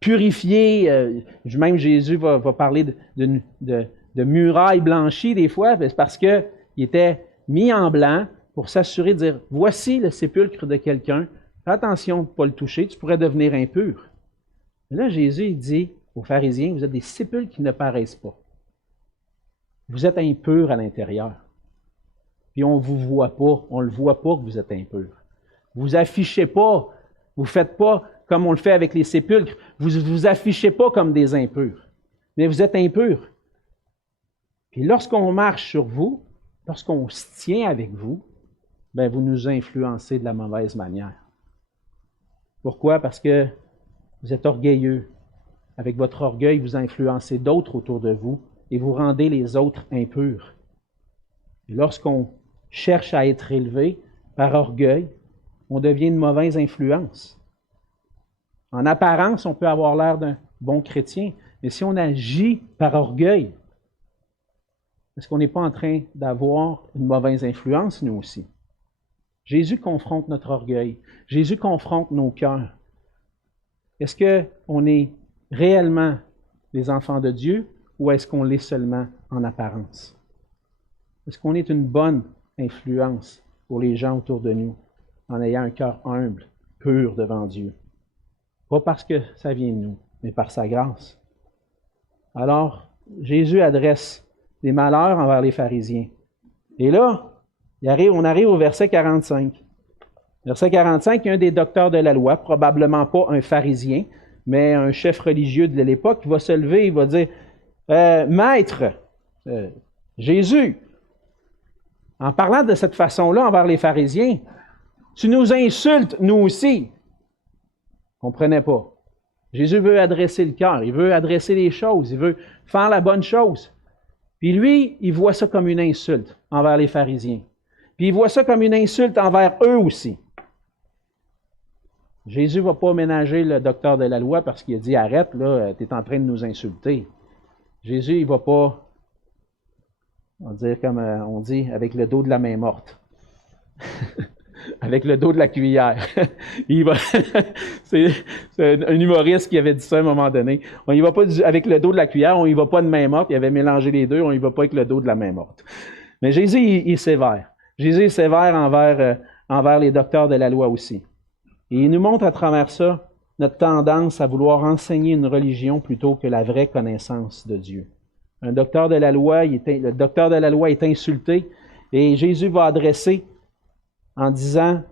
purifié, même Jésus va parler de murailles blanchies des fois, c'est parce qu'il était mis en blanc pour s'assurer de dire, voici le sépulcre de quelqu'un, fais attention de ne pas le toucher, tu pourrais devenir impur. Mais là, Jésus il dit aux pharisiens, vous êtes des sépulcres qui ne paraissent pas. Vous êtes impurs à l'intérieur. Puis on ne vous voit pas, on ne le voit pas que vous êtes impurs. Vous affichez pas, vous ne faites pas comme on le fait avec les sépulcres, vous ne vous affichez pas comme des impurs, mais vous êtes impurs. Puis lorsqu'on marche sur vous, lorsqu'on se tient avec vous, bien, vous nous influencez de la mauvaise manière. Pourquoi? Parce que vous êtes orgueilleux. Avec votre orgueil, vous influencez d'autres autour de vous et vous rendez les autres impurs. Et lorsqu'on cherche à être élevé par orgueil, on devient une mauvaise influence. En apparence, on peut avoir l'air d'un bon chrétien, mais si on agit par orgueil, est-ce qu'on n'est pas en train d'avoir une mauvaise influence, nous aussi? Jésus confronte notre orgueil. Jésus confronte nos cœurs. Est-ce qu'on est réellement des enfants de Dieu ou est-ce qu'on l'est seulement en apparence? Est-ce qu'on est une bonne influence pour les gens autour de nous en ayant un cœur humble, pur devant Dieu? Pas parce que ça vient de nous, mais par sa grâce. Alors, Jésus adresse des malheurs envers les pharisiens. Et là, on arrive au verset 45. Verset 45, il y a un des docteurs de la loi, probablement pas un pharisien, mais un chef religieux de l'époque, qui va se lever et va dire Maître, Jésus, en parlant de cette façon-là envers les pharisiens, tu nous insultes, nous aussi. On ne comprenait pas. Jésus veut adresser le cœur, il veut adresser les choses, il veut faire la bonne chose. Puis lui, il voit ça comme une insulte envers les pharisiens. Puis il voit ça comme une insulte envers eux aussi. Jésus ne va pas ménager le docteur de la loi parce qu'il a dit « Arrête, là, tu es en train de nous insulter ». Jésus, il ne va pas, on va dire comme on dit, avec le dos de la main morte. Avec le dos de la cuillère. C'est un humoriste qui avait dit ça à un moment donné. On y va pas avec le dos de la cuillère, on y va pas de main morte. Il avait mélangé les deux, on y va pas avec le dos de la main morte. Mais Jésus, il est sévère. Jésus est sévère envers les docteurs de la loi aussi. Et il nous montre à travers ça notre tendance à vouloir enseigner une religion plutôt que la vraie connaissance de Dieu. Le docteur de la loi est insulté et Jésus va adresser en disant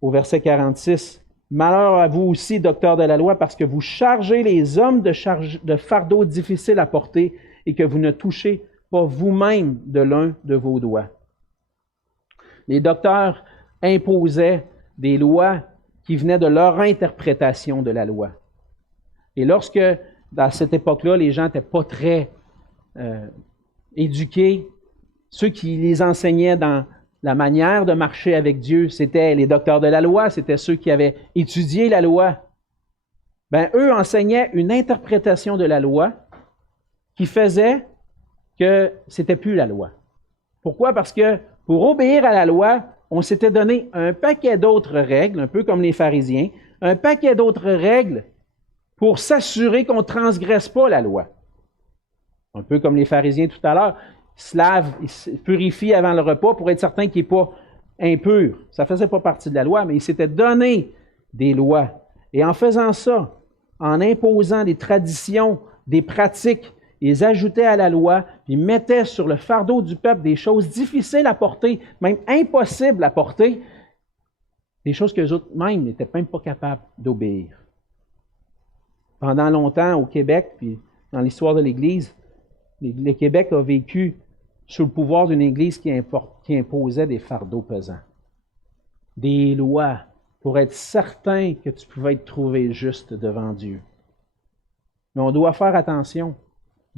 au verset 46, « Malheur à vous aussi, docteurs de la loi, parce que vous chargez les hommes de fardeaux difficiles à porter et que vous ne touchez pas vous-même de l'un de vos doigts. » Les docteurs imposaient des lois qui venaient de leur interprétation de la loi. Et lorsque, à cette époque-là, les gens n'étaient pas très éduqués, ceux qui les enseignaient dans la manière de marcher avec Dieu, c'était les docteurs de la loi, c'était ceux qui avaient étudié la loi. Ben, eux enseignaient une interprétation de la loi qui faisait que c'était plus la loi. Pourquoi? Parce que pour obéir à la loi, on s'était donné un paquet d'autres règles, un peu comme les pharisiens, un paquet d'autres règles pour s'assurer qu'on ne transgresse pas la loi. Un peu comme les pharisiens tout à l'heure, ils se lavent, ils se purifient avant le repas pour être certain qu'il n'est pas impur. Ça ne faisait pas partie de la loi, mais ils s'étaient donné des lois. Et en faisant ça, en imposant des traditions, des pratiques, ils ajoutaient à la loi, puis mettaient sur le fardeau du peuple des choses difficiles à porter, même impossibles à porter, des choses qu'eux autres même n'étaient même pas capables d'obéir. Pendant longtemps, au Québec, puis dans l'histoire de l'Église, le Québec a vécu sous le pouvoir d'une Église qui imposait des fardeaux pesants, des lois pour être certain que tu pouvais être trouvé juste devant Dieu. Mais on doit faire attention.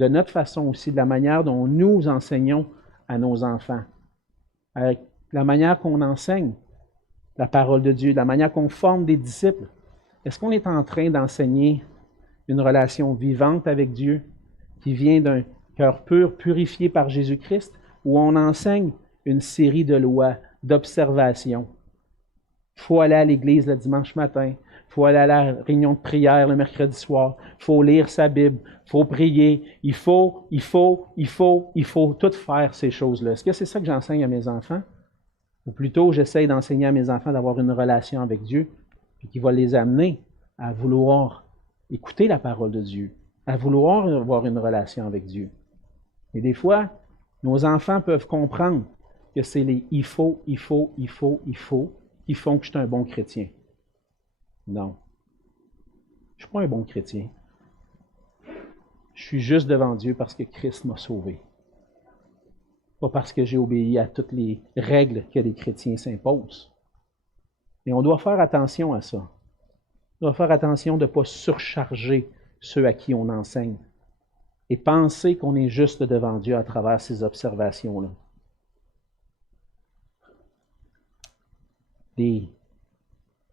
de notre façon aussi, de la manière dont nous enseignons à nos enfants, avec la manière qu'on enseigne la parole de Dieu, de la manière qu'on forme des disciples. Est-ce qu'on est en train d'enseigner une relation vivante avec Dieu qui vient d'un cœur pur, purifié par Jésus-Christ, ou on enseigne une série de lois, d'observations? Il faut aller à l'église le dimanche matin, il faut aller à la réunion de prière le mercredi soir, il faut lire sa Bible, il faut prier, il faut tout faire ces choses-là. Est-ce que c'est ça que j'enseigne à mes enfants? Ou plutôt, j'essaie d'enseigner à mes enfants d'avoir une relation avec Dieu, puis qui va les amener à vouloir écouter la parole de Dieu, à vouloir avoir une relation avec Dieu. Et des fois, nos enfants peuvent comprendre que c'est les il faut qui font que je suis un bon chrétien. Non. Je ne suis pas un bon chrétien. Je suis juste devant Dieu parce que Christ m'a sauvé. Pas parce que j'ai obéi à toutes les règles que les chrétiens s'imposent. Et on doit faire attention à ça. On doit faire attention de ne pas surcharger ceux à qui on enseigne et penser qu'on est juste devant Dieu à travers ces observations-là. Les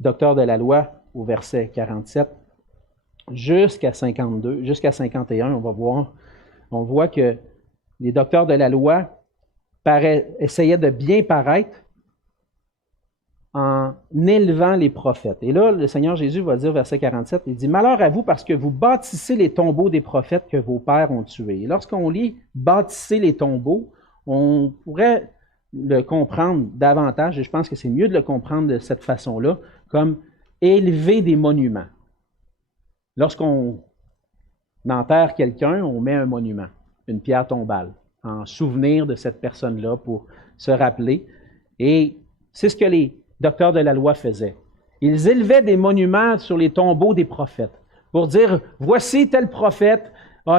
docteurs de la loi, au verset 47, jusqu'à 52, jusqu'à 51, on voit que les docteurs de la loi essayaient de bien paraître en élevant les prophètes. Et là, le Seigneur Jésus va dire, verset 47, il dit « Malheur à vous parce que vous bâtissez les tombeaux des prophètes que vos pères ont tués. » Et lorsqu'on lit « bâtissez les tombeaux », on pourrait le comprendre davantage, et je pense que c'est mieux de le comprendre de cette façon-là, comme élever des monuments. Lorsqu'on enterre quelqu'un, on met un monument, une pierre tombale, en souvenir de cette personne-là pour se rappeler. Et c'est ce que les docteurs de la loi faisaient. Ils élevaient des monuments sur les tombeaux des prophètes pour dire, voici tel prophète,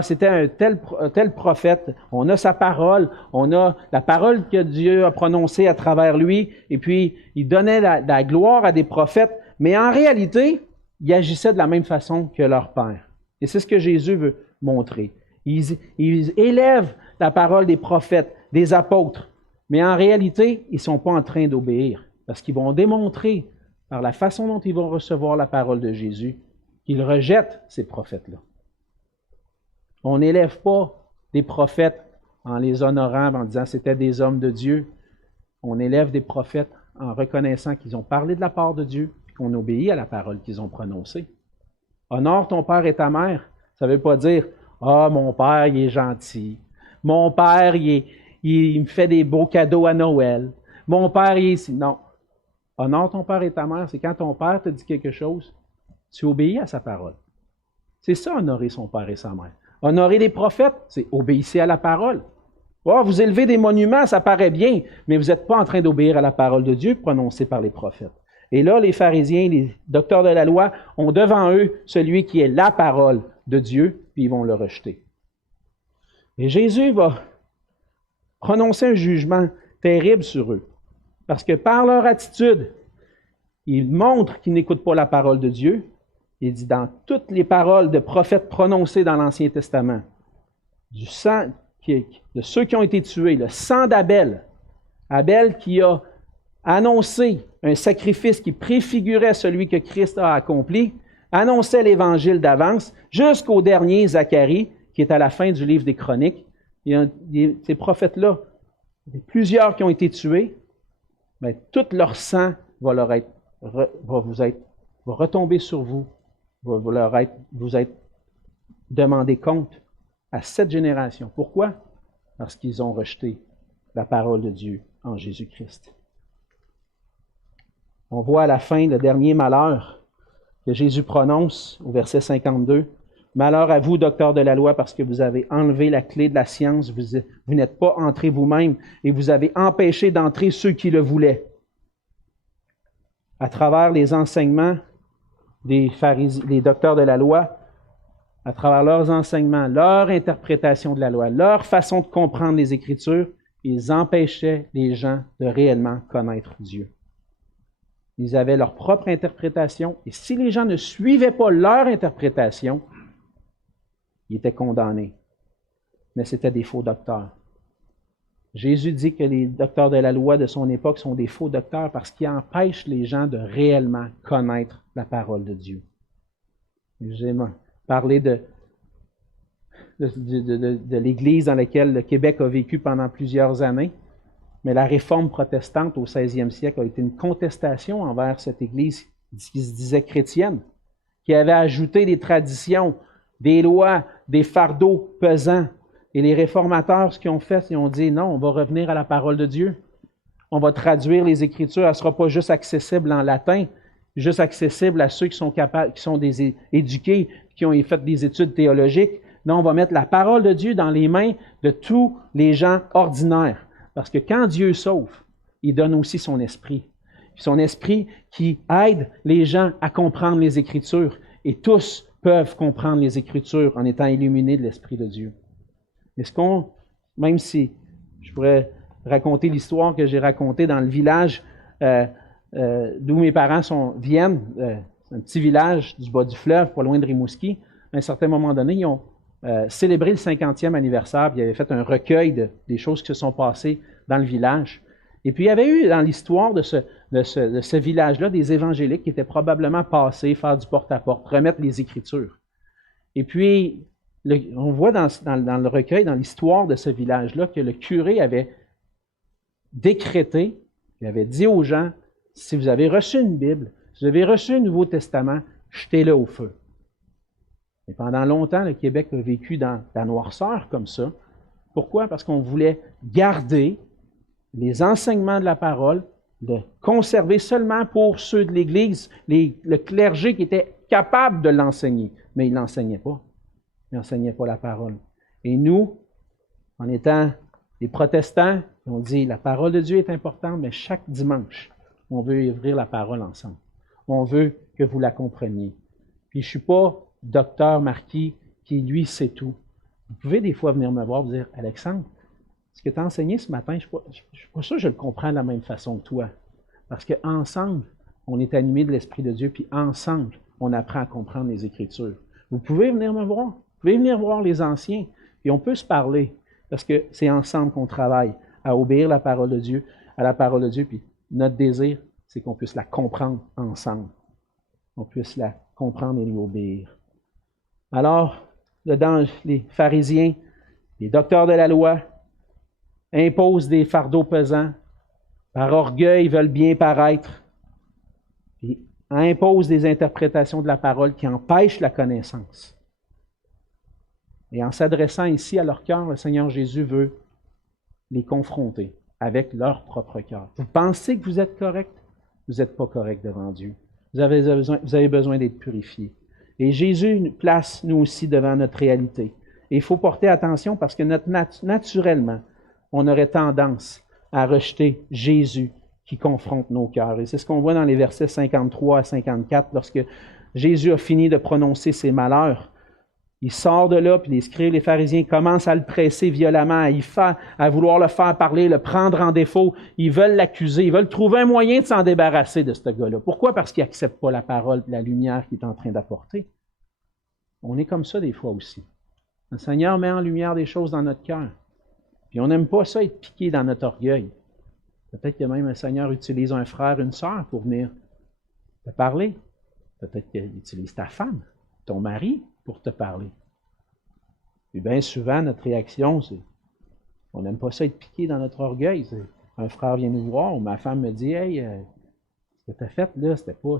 c'était un tel prophète, on a sa parole, on a la parole que Dieu a prononcée à travers lui, et puis il donnait la gloire à des prophètes, mais en réalité, ils agissaient de la même façon que leur Père. Et c'est ce que Jésus veut montrer. Ils élèvent la parole des prophètes, des apôtres, mais en réalité, ils ne sont pas en train d'obéir, parce qu'ils vont démontrer, par la façon dont ils vont recevoir la parole de Jésus, qu'ils rejettent ces prophètes-là. On n'élève pas des prophètes en les honorant, en disant que c'était des hommes de Dieu. On élève des prophètes en reconnaissant qu'ils ont parlé de la part de Dieu et qu'on obéit à la parole qu'ils ont prononcée. Honore ton père et ta mère. Ça ne veut pas dire « Ah, mon père, il est gentil. Mon père, il me fait des beaux cadeaux à Noël. Mon père, il est ici. » Non. Honore ton père et ta mère. C'est quand ton père te dit quelque chose, tu obéis à sa parole. C'est ça, honorer son père et sa mère. Honorer les prophètes, c'est obéissez à la parole. Oh, vous élevez des monuments, ça paraît bien, mais vous n'êtes pas en train d'obéir à la parole de Dieu prononcée par les prophètes. Et là, les pharisiens, les docteurs de la loi ont devant eux celui qui est la parole de Dieu, puis ils vont le rejeter. Et Jésus va prononcer un jugement terrible sur eux, parce que par leur attitude, ils montrent qu'ils n'écoutent pas la parole de Dieu. Il dit dans toutes les paroles de prophètes prononcées dans l'Ancien Testament, du sang de ceux qui ont été tués, le sang d'Abel, Abel qui a annoncé un sacrifice qui préfigurait celui que Christ a accompli, annonçait l'Évangile d'avance, jusqu'au dernier Zacharie, qui est à la fin du livre des Chroniques. Ces prophètes-là, il y a plusieurs qui ont été tués, mais tout leur sang va retomber sur vous. Vous êtes demandé compte à cette génération. Pourquoi? Parce qu'ils ont rejeté la parole de Dieu en Jésus-Christ. On voit à la fin le dernier malheur que Jésus prononce au verset 52. « Malheur à vous, docteurs de la loi, parce que vous avez enlevé la clé de la science, vous n'êtes pas entrés vous-même et vous avez empêché d'entrer ceux qui le voulaient. » À travers les enseignements des docteurs de la loi, à travers leurs enseignements, leur interprétation de la loi, leur façon de comprendre les Écritures, ils empêchaient les gens de réellement connaître Dieu. Ils avaient leur propre interprétation, et si les gens ne suivaient pas leur interprétation, ils étaient condamnés. mais c'était des faux docteurs. Jésus dit que les docteurs de la loi de son époque sont des faux docteurs parce qu'ils empêchent les gens de réellement connaître la parole de Dieu. J'ai parlé de l'Église dans laquelle le Québec a vécu pendant plusieurs années, mais la réforme protestante au 16e siècle a été une contestation envers cette Église qui se disait chrétienne, qui avait ajouté des traditions, des lois, des fardeaux pesants. Et les réformateurs, ce qu'ils ont fait, ils ont dit non, on va revenir à la parole de Dieu. On va traduire les Écritures, elle ne sera pas juste accessible en latin, juste accessible à ceux qui sont capables, qui sont des éduqués, qui ont fait des études théologiques. Non, on va mettre la parole de Dieu dans les mains de tous les gens ordinaires. Parce que quand Dieu sauve, il donne aussi son esprit. Son esprit qui aide les gens à comprendre les Écritures. Et tous peuvent comprendre les Écritures en étant illuminés de l'Esprit de Dieu. Est-ce qu'on, même si je pourrais raconter l'histoire que j'ai racontée dans le village d'où mes parents viennent, c'est un petit village du bas du fleuve, pas loin de Rimouski, à un certain moment donné, ils ont célébré le 50e anniversaire, puis ils avaient fait un recueil des choses qui se sont passées dans le village. Et puis, il y avait eu dans l'histoire de ce village-là des évangéliques qui étaient probablement passés faire du porte-à-porte, remettre les Écritures. Et puis, on voit dans le recueil, dans l'histoire de ce village-là, que le curé avait décrété, il avait dit aux gens, si vous avez reçu une Bible, si vous avez reçu un Nouveau Testament, jetez-le au feu. Et pendant longtemps, le Québec a vécu dans la noirceur comme ça. Pourquoi? Parce qu'on voulait garder les enseignements de la parole, de conserver seulement pour ceux de l'Église, le clergé qui était capable de l'enseigner. Mais il ne l'enseignait pas. Il n'enseignait pas la parole. Et nous, en étant des protestants, on dit la parole de Dieu est importante, mais chaque dimanche, on veut ouvrir la parole ensemble. On veut que vous la compreniez. Puis je ne suis pas docteur Marquis qui, lui, sait tout. Vous pouvez des fois venir me voir et dire « Alexandre, ce que tu as enseigné ce matin, je ne suis pas sûr que je le comprends de la même façon que toi. » Parce qu'ensemble, on est animé de l'Esprit de Dieu, puis ensemble, on apprend à comprendre les Écritures. Vous pouvez venir me voir. Vous pouvez venir voir les anciens, et on peut se parler, parce que c'est ensemble qu'on travaille à obéir la parole de Dieu, à la parole de Dieu, puis notre désir, c'est qu'on puisse la comprendre ensemble. On puisse la comprendre et lui obéir. Alors, les pharisiens, les docteurs de la loi, imposent des fardeaux pesants, par orgueil, ils veulent bien paraître, puis imposent des interprétations de la parole qui empêchent la connaissance. Et en s'adressant ici à leur cœur, le Seigneur Jésus veut les confronter avec leur propre cœur. Vous pensez que vous êtes correct? Vous n'êtes pas correct devant Dieu. Vous avez besoin d'être purifié. Et Jésus nous place, nous aussi, devant notre réalité. Et il faut porter attention parce que naturellement, on aurait tendance à rejeter Jésus qui confronte nos cœurs. Et c'est ce qu'on voit dans les versets 53 à 54, lorsque Jésus a fini de prononcer ses malheurs. Il sort de là, puis les scribes, les pharisiens commencent à le presser violemment, à vouloir le faire parler, le prendre en défaut. Ils veulent l'accuser, ils veulent trouver un moyen de s'en débarrasser de ce gars-là. Pourquoi? Parce qu'il n'accepte pas la parole et la lumière qu'il est en train d'apporter. On est comme ça des fois aussi. Le Seigneur met en lumière des choses dans notre cœur. Puis on n'aime pas ça être piqué dans notre orgueil. Peut-être que même le Seigneur utilise un frère, une sœur pour venir te parler. Peut-être qu'il utilise ta femme, ton mari, pour te parler. Puis bien souvent, notre réaction, c'est on n'aime pas ça être piqué dans notre orgueil. Un frère vient nous voir, ou ma femme me dit « Hey, ce que tu as fait là, c'était pas... »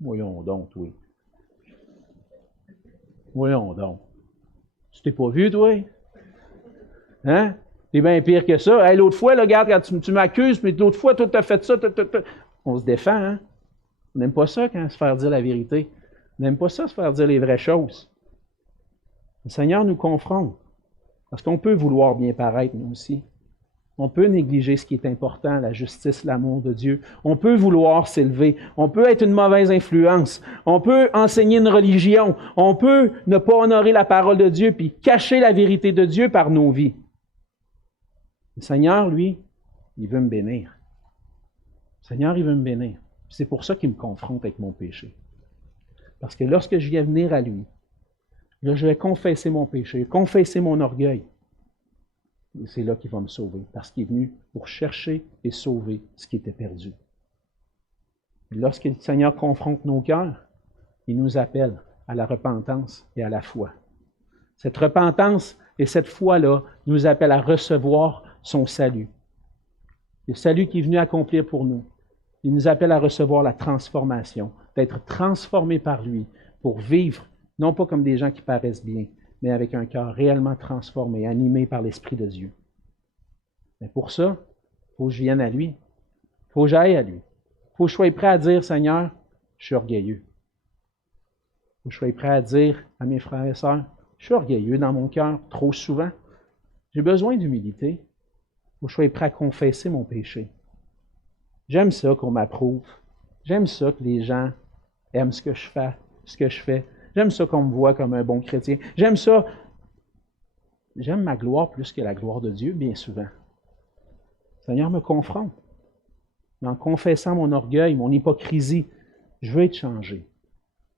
Voyons donc, oui. Voyons donc. Tu t'es pas vu, toi? Hein? T'es bien pire que ça. Hey, l'autre fois, là, regarde, quand tu m'accuses, mais l'autre fois, toi, tu as fait ça. On se défend, hein? On n'aime pas ça quand se faire dire la vérité. On n'aime pas ça se faire dire les vraies choses. Le Seigneur nous confronte. Parce qu'on peut vouloir bien paraître, nous aussi. On peut négliger ce qui est important, la justice, l'amour de Dieu. On peut vouloir s'élever. On peut être une mauvaise influence. On peut enseigner une religion. On peut ne pas honorer la parole de Dieu puis cacher la vérité de Dieu par nos vies. Le Seigneur, lui, il veut me bénir. Le Seigneur, il veut me bénir. C'est pour ça qu'il me confronte avec mon péché. Parce que lorsque je viens venir à lui, Là, je vais confesser mon péché, confesser mon orgueil. Et c'est là qu'il va me sauver, parce qu'il est venu pour chercher et sauver ce qui était perdu. Et lorsque le Seigneur confronte nos cœurs, il nous appelle à la repentance et à la foi. Cette repentance et cette foi-là nous appellent à recevoir son salut. Le salut qui est venu accomplir pour nous. Il nous appelle à recevoir la transformation, d'être transformés par lui pour vivre, non pas comme des gens qui paraissent bien, mais avec un cœur réellement transformé, animé par l'Esprit de Dieu. Mais pour ça, il faut que je vienne à lui. Il faut que j'aille à lui. Il faut que je sois prêt à dire, Seigneur, je suis orgueilleux. Il faut que je sois prêt à dire à mes frères et sœurs, je suis orgueilleux dans mon cœur trop souvent. J'ai besoin d'humilité. Il faut que je sois prêt à confesser mon péché. J'aime ça qu'on m'approuve. J'aime ça que les gens aiment ce que je fais. J'aime ça qu'on me voit comme un bon chrétien. J'aime ça. J'aime ma gloire plus que la gloire de Dieu, bien souvent. Le Seigneur me confronte. En confessant mon orgueil, mon hypocrisie, je veux être changé.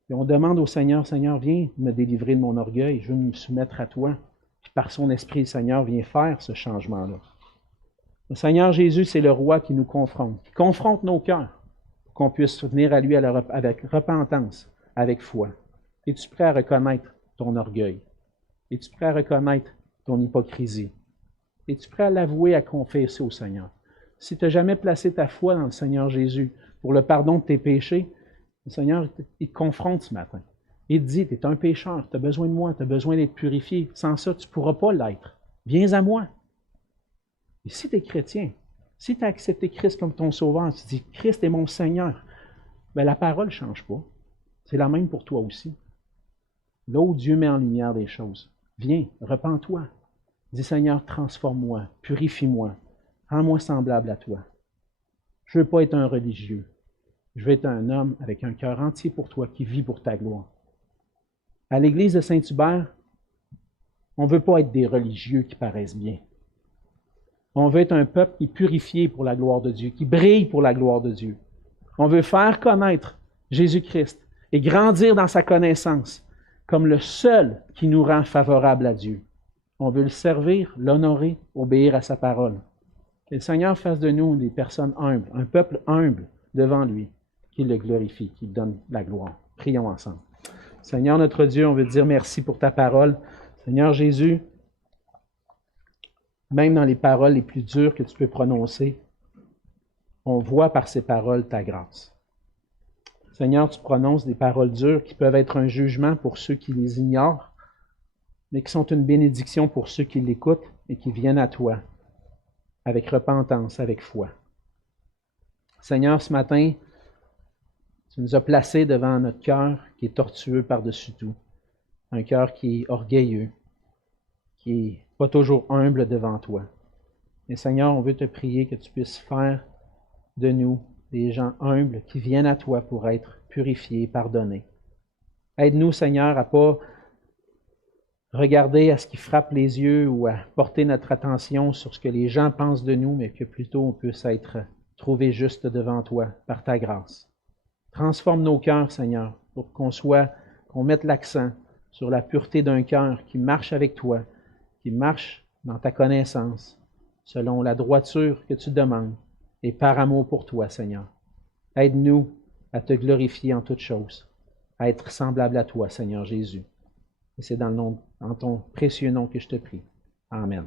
Et on demande au Seigneur, Seigneur, viens me délivrer de mon orgueil, je veux me soumettre à toi. Puis par son esprit, le Seigneur vient faire ce changement-là. Le Seigneur Jésus, c'est le roi qui nous confronte, qui confronte nos cœurs, pour qu'on puisse venir à lui avec repentance, avec foi. Es-tu prêt à reconnaître ton orgueil? Es-tu prêt à reconnaître ton hypocrisie? Es-tu prêt à l'avouer, à confesser au Seigneur? Si tu n'as jamais placé ta foi dans le Seigneur Jésus pour le pardon de tes péchés, le Seigneur, il te confronte ce matin. Il te dit, tu es un pécheur, tu as besoin de moi, tu as besoin d'être purifié. Sans ça, tu ne pourras pas l'être. Viens à moi. Et si tu es chrétien, si tu as accepté Christ comme ton sauveur, tu dis, Christ est mon Seigneur, bien, la parole ne change pas. C'est la même pour toi aussi. Là où Dieu met en lumière des choses, viens, repens-toi. Dis, Seigneur, transforme-moi, purifie-moi, rends-moi semblable à toi. Je ne veux pas être un religieux. Je veux être un homme avec un cœur entier pour toi, qui vit pour ta gloire. À l'église de Saint-Hubert, on ne veut pas être des religieux qui paraissent bien. On veut être un peuple qui est purifié pour la gloire de Dieu, qui brille pour la gloire de Dieu. On veut faire connaître Jésus-Christ et grandir dans sa connaissance comme le seul qui nous rend favorable à Dieu. On veut le servir, l'honorer, obéir à sa parole. Que le Seigneur fasse de nous des personnes humbles, un peuple humble devant lui, qui le glorifie, qui lui donne la gloire. Prions ensemble. Seigneur notre Dieu, on veut te dire merci pour ta parole. Seigneur Jésus, même dans les paroles les plus dures que tu peux prononcer, on voit par ces paroles ta grâce. Seigneur, tu prononces des paroles dures qui peuvent être un jugement pour ceux qui les ignorent, mais qui sont une bénédiction pour ceux qui l'écoutent et qui viennent à toi avec repentance, avec foi. Seigneur, ce matin, tu nous as placés devant notre cœur qui est tortueux par-dessus tout, un cœur qui est orgueilleux, qui n'est pas toujours humble devant toi. Mais Seigneur, on veut te prier que tu puisses faire de nous des gens humbles qui viennent à toi pour être purifiés, pardonnés. Aide-nous, Seigneur, à ne pas regarder à ce qui frappe les yeux ou à porter notre attention sur ce que les gens pensent de nous, mais que plutôt on puisse être trouvé juste devant toi par ta grâce. Transforme nos cœurs, Seigneur, pour qu'on mette l'accent sur la pureté d'un cœur qui marche avec toi, qui marche dans ta connaissance, selon la droiture que tu demandes, et par amour pour toi, Seigneur. Aide-nous à te glorifier en toutes choses, à être semblable à toi, Seigneur Jésus. Et c'est dans ton précieux nom que je te prie. Amen.